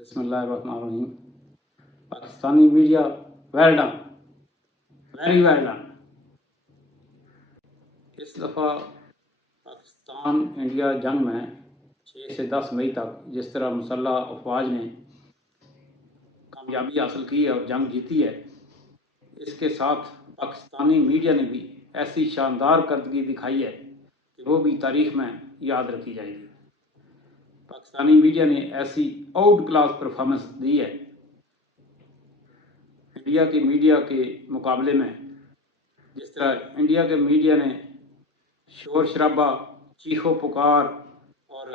बिस्मिल्लाहिर्रहमानिर्रहीम। Pakistani media well done, very well done. इस दफ़ा पाकिस्तान इंडिया जंग में 6 से 10 मई तक जिस तरह मुसल्लह अफवाज ने कामयाबी हासिल की है और जंग जीती है, इसके साथ पाकिस्तानी मीडिया ने भी ऐसी शानदार करदगी दिखाई है कि वो भी तारीख में याद रखी जाएगी। पाकिस्तानी मीडिया ने ऐसी आउट क्लास परफॉर्मेंस दी है इंडिया के मीडिया के मुकाबले में। जिस तरह इंडिया के मीडिया ने शोर शराबा, चीखो पुकार और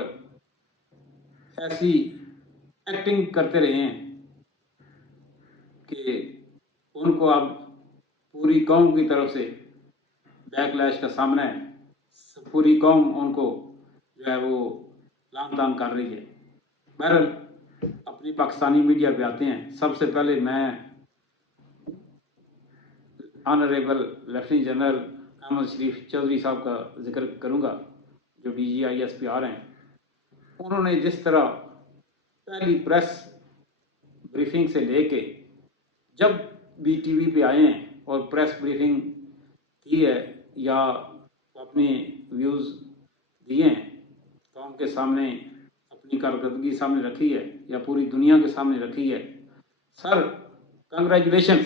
ऐसी एक्टिंग करते रहे हैं कि उनको अब पूरी कौम की तरफ से बैकलैश का सामना है। पूरी कौम उनको जो है वो लान तान कर रही है। बहरहाल अपनी पाकिस्तानी मीडिया पे आते हैं। सबसे पहले मैं ऑनरेबल लेफ्टिनेंट जनरल अहमद शरीफ चौधरी साहब का जिक्र करूंगा, जो DGISPR हैं। उन्होंने जिस तरह पहली प्रेस ब्रीफिंग से लेके जब भी टीवी पे आए हैं और प्रेस ब्रीफिंग की है या अपने व्यूज़ दिए हैं, कौम के सामने अपनी कारकर्दगी सामने रखी है या पूरी दुनिया के सामने रखी है। Sir congratulations,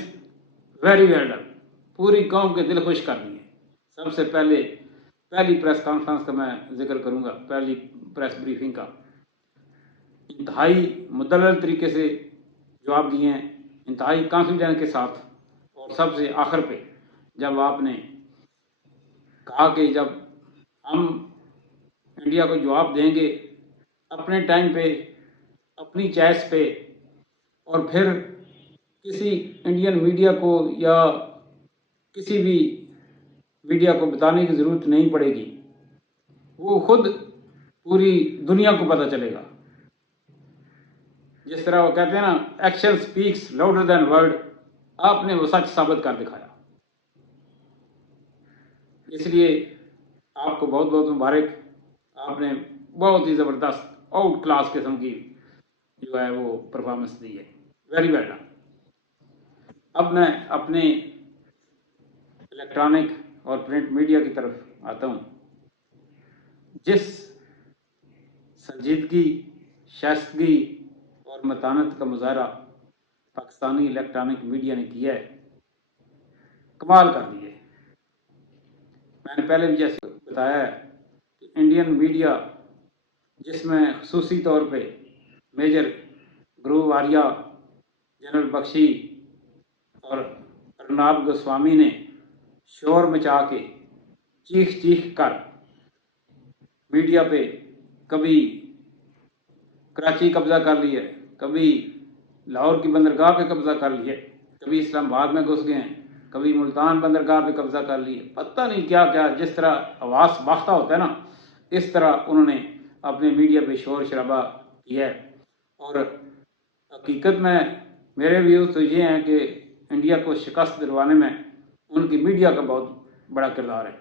very well done. पूरी कौम के दिल खुश कर दिए। सबसे पहली प्रेस कॉन्फ्रेंस का मैं जिक्र करूंगा, पहली प्रेस ब्रीफिंग का। इंतहाई मुदल्लल तरीके से जवाब दिए हैं, इंतहाई कॉन्फिडेंस के साथ। और सबसे आखिर पे जब आपने कहा कि जब हम इंडिया को जवाब देंगे अपने टाइम पे, अपनी चॉइस पे, और फिर किसी इंडियन मीडिया को या किसी भी मीडिया को बताने की ज़रूरत नहीं पड़ेगी, वो खुद पूरी दुनिया को पता चलेगा। जिस तरह वो कहते हैं ना, action speaks louder than word, आपने वो सच साबित कर दिखाया। इसलिए आपको बहुत बहुत मुबारक। आपने बहुत ही ज़बरदस्त आउट क्लास किस्म की जो है वो परफॉर्मेंस दी है, वेरी वेल डन। अब मैं अपने इलेक्ट्रॉनिक और प्रिंट मीडिया की तरफ आता हूँ। जिस संजीदगी, शाइस्तगी और मतानत का मुजाहरा पाकिस्तानी इलेक्ट्रॉनिक मीडिया ने किया है, कमाल कर दिए। मैंने पहले भी जैसे बताया है कि इंडियन मीडिया, जिसमें खसूसी तौर पे मेजर गुरु आर्या, जनरल बख्शी और अर्नाब गोस्वामी ने शोर मचा के चीख चीख कर मीडिया पे कभी कराची कब्जा कर लिया, कभी लाहौर की बंदरगाह पे कब्जा कर लिया, कभी इस्लामाबाद में घुस गए, कभी मुल्तान बंदरगाह पे कब्जा कर लिए, पता नहीं क्या क्या। जिस तरह आवास बाख्ता होता है ना, इस तरह उन्होंने अपने मीडिया पे शोर शराबा किया है। और हकीकत में मेरे व्यूज़ तो ये हैं कि इंडिया को शिकस्त दिलवाने में उनकी मीडिया का बहुत बड़ा किरदार है।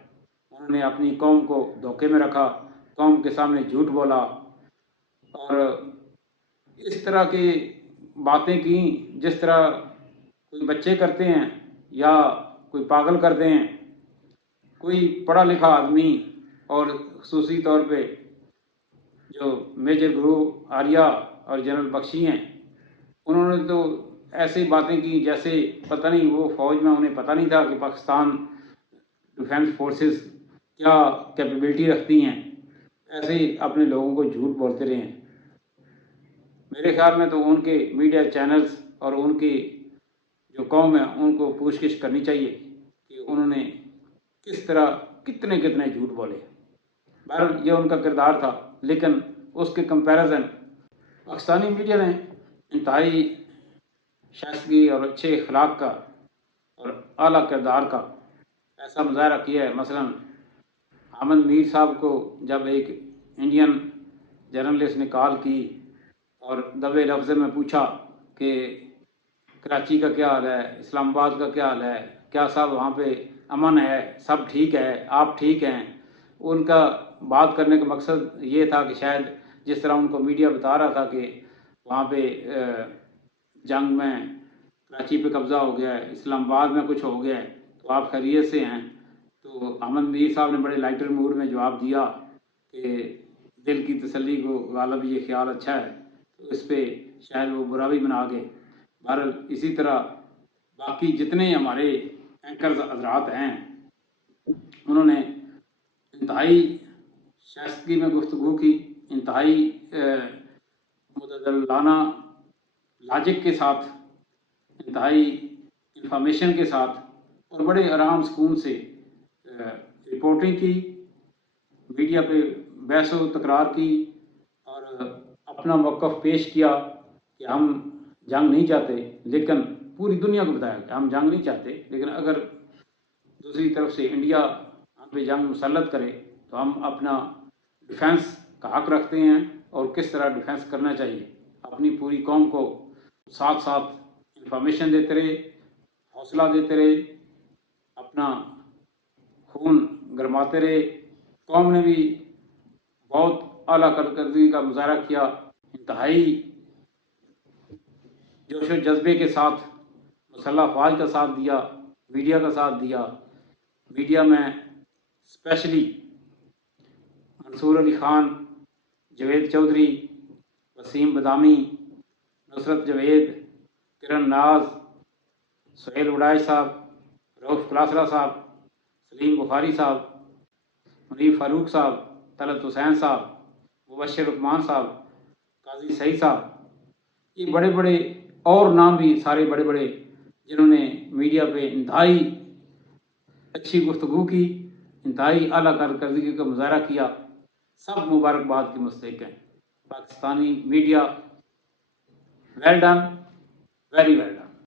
उन्होंने अपनी कौम को धोखे में रखा, कौम के सामने झूठ बोला और इस तरह की बातें की जिस तरह कोई बच्चे करते हैं या कोई पागल करते हैं। कोई पढ़ा लिखा आदमी और खसूसी तौर पे जो मेजर गुरु आर्या और जनरल बख्शी हैं, उन्होंने तो ऐसी बातें की जैसे पता नहीं वो फौज में उन्हें पता नहीं था कि पाकिस्तान डिफेंस फोर्सेस क्या कैपेबिलिटी रखती हैं। ऐसे ही अपने लोगों को झूठ बोलते रहे हैं। मेरे ख्याल में तो उनके मीडिया चैनल्स और उनकी जो कौम है उनको पूछगिछ करनी चाहिए कि उन्होंने किस तरह कितने कितने झूठ बोले। बहरहाल ये उनका किरदार था, लेकिन उसके कंपैरिजन पाकिस्तानी मीडिया ने इंतहाई शाइस्तगी और अच्छे अखलाक का और आला किरदार का ऐसा मुजाहरा किया है। मसलन अहमद मीर साहब को जब एक इंडियन जर्नलिस्ट ने कॉल की और दबे लफ्ज़ में पूछा कि कराची का क्या हाल है, इस्लामाबाद का क्या हाल है, क्या साहब वहाँ पे अमन है, सब ठीक है, आप ठीक हैं। उनका बात करने का मकसद ये था कि शायद जिस तरह उनको मीडिया बता रहा था कि वहाँ पे जंग में कराची पे कब्ज़ा हो गया है, इस्लामाबाद में कुछ हो गया है, तो आप खैरियत से हैं? तो अहमद मीर साहब ने बड़े लाइटर मूड में जवाब दिया कि दिल की तसल्ली को गालिब ये ख्याल अच्छा है, तो इस पे शायद वो बुरा भी बना के। बहरहाल इसी तरह बाकी जितने हमारे एंकर्स हजरात हैं उन्होंने इंतहाई शाइस्तगी में गुफ्तगू की, इंतहाई मुतदल्लाना लॉजिक के साथ, इंतहाई इंफॉर्मेशन के साथ और बड़े आराम सुकून से रिपोर्टिंग की, मीडिया पे बहस व तकरार की और अपना मौक़िफ़ पेश किया कि हम जंग नहीं चाहते, लेकिन पूरी दुनिया को बताया कि हम जंग नहीं चाहते, लेकिन अगर दूसरी तरफ से इंडिया हम पे जंग मुसल्लत करे तो हम अपना डिफेंस का हक रखते हैं और किस तरह डिफेंस करना चाहिए। अपनी पूरी कौम को साथ साथ इंफॉर्मेशन देते रहे, हौसला देते रहे, अपना खून गरमाते रहे। कौम ने भी बहुत आला कारकर्दगी का मुजाहरा किया, इंतहाई जोश व जज्बे के साथ मुसल्लह अफवाज का साथ दिया, मीडिया का साथ दिया। मीडिया में स्पेशली मंसूर अली ख़ान, जवेद चौधरी, वसीम बदामी, नुसरत जवेद, किरण नाज, सुहेल उड़ाई साहब, रऊफ़ क्लासरा साहब, सलीम बुखारी साहब, मुनीफ फारूक साहब, तलत हुसैन साहब, मुबशर उस्मान साहब, काजी सईद साहब, ये बड़े बड़े और नाम भी सारे बड़े बड़े जिन्होंने मीडिया पे इंतहाई अच्छी गुफ्तगू की, इंतहाई आला कारकर्दगी का मुजाहरा किया, सब मुबारकबाद के मुस्तहिक हैं। Pakistani media well done, very well done.